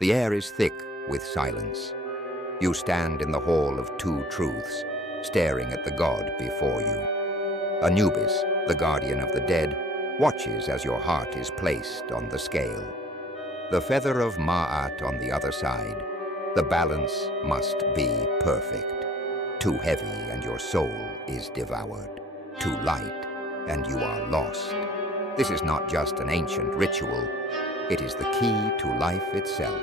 The air is thick with silence. You stand in the hall of two truths, staring at the god before you. Anubis, the guardian of the dead, watches as your heart is placed on the scale. The feather of Maat on the other side. The balance must be perfect. Too heavy and your soul is devoured. Too light and you are lost. This is not just an ancient ritual. It is the key to life itself.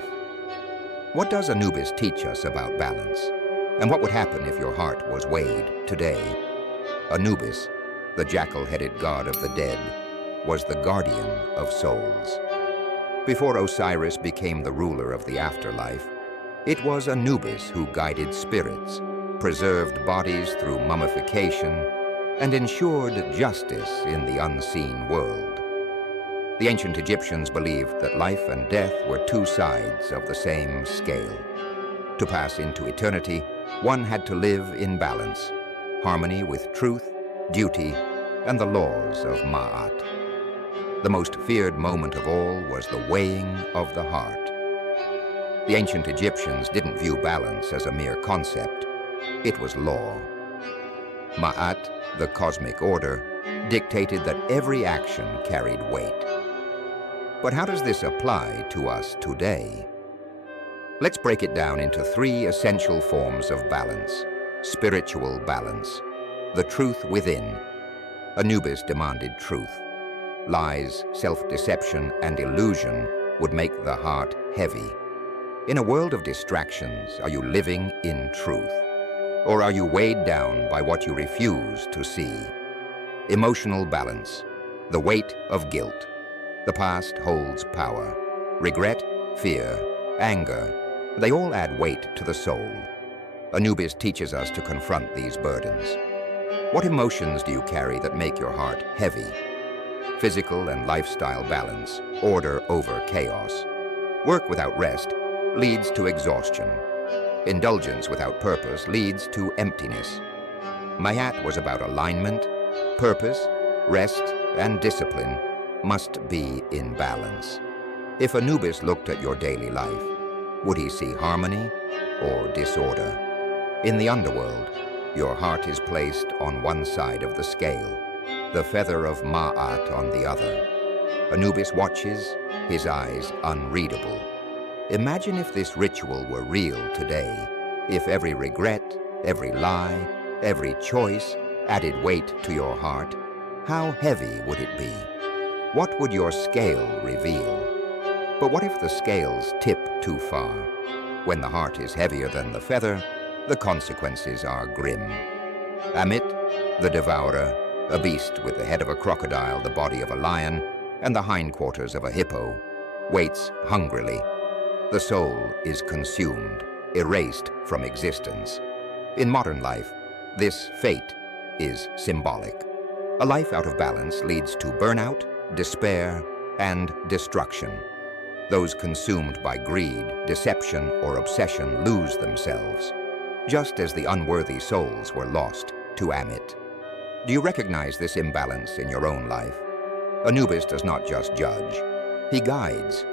What does Anubis teach us about balance? And what would happen if your heart was weighed today? Anubis, the jackal-headed god of the dead, was the guardian of souls. Before Osiris became the ruler of the afterlife, it was Anubis who guided spirits, preserved bodies through mummification, and ensured justice in the unseen world. The ancient Egyptians believed that life and death were two sides of the same scale. To pass into eternity, one had to live in balance, harmony with truth, duty, and the laws of Maat. The most feared moment of all was the weighing of the heart. The ancient Egyptians didn't view balance as a mere concept. It was law. Maat, the cosmic order, dictated that every action carried weight. But how does this apply to us today? Let's break it down into three essential forms of balance. Spiritual balance. The truth within. Anubis demanded truth. Lies, self-deception, and illusion would make the heart heavy. In a world of distractions, are you living in truth? Or are you weighed down by what you refuse to see? Emotional balance. The weight of guilt. The past holds power. Regret, fear, anger, they all add weight to the soul. Anubis teaches us to confront these burdens. What emotions do you carry that make your heart heavy? Physical and lifestyle balance, order over chaos. Work without rest leads to exhaustion. Indulgence without purpose leads to emptiness. Maat was about alignment. Purpose, rest, and discipline must be in balance. If Anubis looked at your daily life, would he see harmony or disorder? In the underworld, your heart is placed on one side of the scale, the feather of Maat on the other. Anubis watches, his eyes unreadable. Imagine if this ritual were real today, if every regret, every lie, every choice added weight to your heart. How heavy would it be? What would your scale reveal? But what if the scales tip too far? When the heart is heavier than the feather, the consequences are grim. Amit, the devourer, a beast with the head of a crocodile, the body of a lion, and the hindquarters of a hippo, waits hungrily. The soul is consumed, erased from existence. In modern life, this fate is symbolic. A life out of balance leads to burnout, despair, and destruction. Those consumed by greed, deception, or obsession lose themselves, just as the unworthy souls were lost to Amit. Do you recognize this imbalance in your own life? Anubis does not just judge, he guides.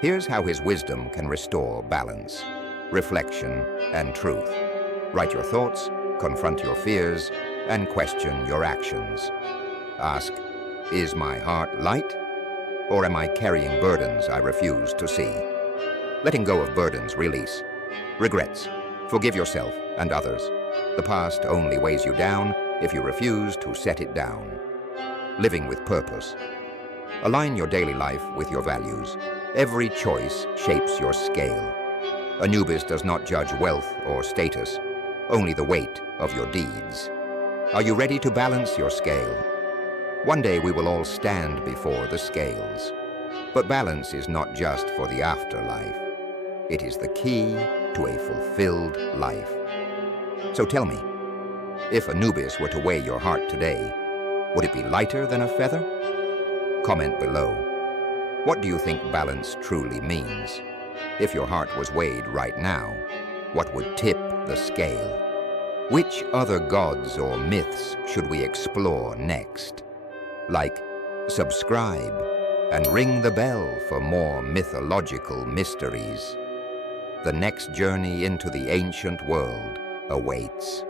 Here's how his wisdom can restore balance, reflection, and truth. Write your thoughts, confront your fears, and question your actions. Ask, is my heart light? Or am I carrying burdens I refuse to see? Letting go of burdens release. Regrets. Forgive yourself and others. The past only weighs you down if you refuse to set it down. Living with purpose. Align your daily life with your values. Every choice shapes your scale. Anubis does not judge wealth or status, only the weight of your deeds. Are you ready to balance your scale? One day we will all stand before the scales. But balance is not just for the afterlife. It is the key to a fulfilled life. So tell me, if Anubis were to weigh your heart today, would it be lighter than a feather? Comment below. What do you think balance truly means? If your heart was weighed right now, what would tip the scale? Which other gods or myths should we explore next? Like, subscribe, and ring the bell for more mythological mysteries. The next journey into the ancient world awaits.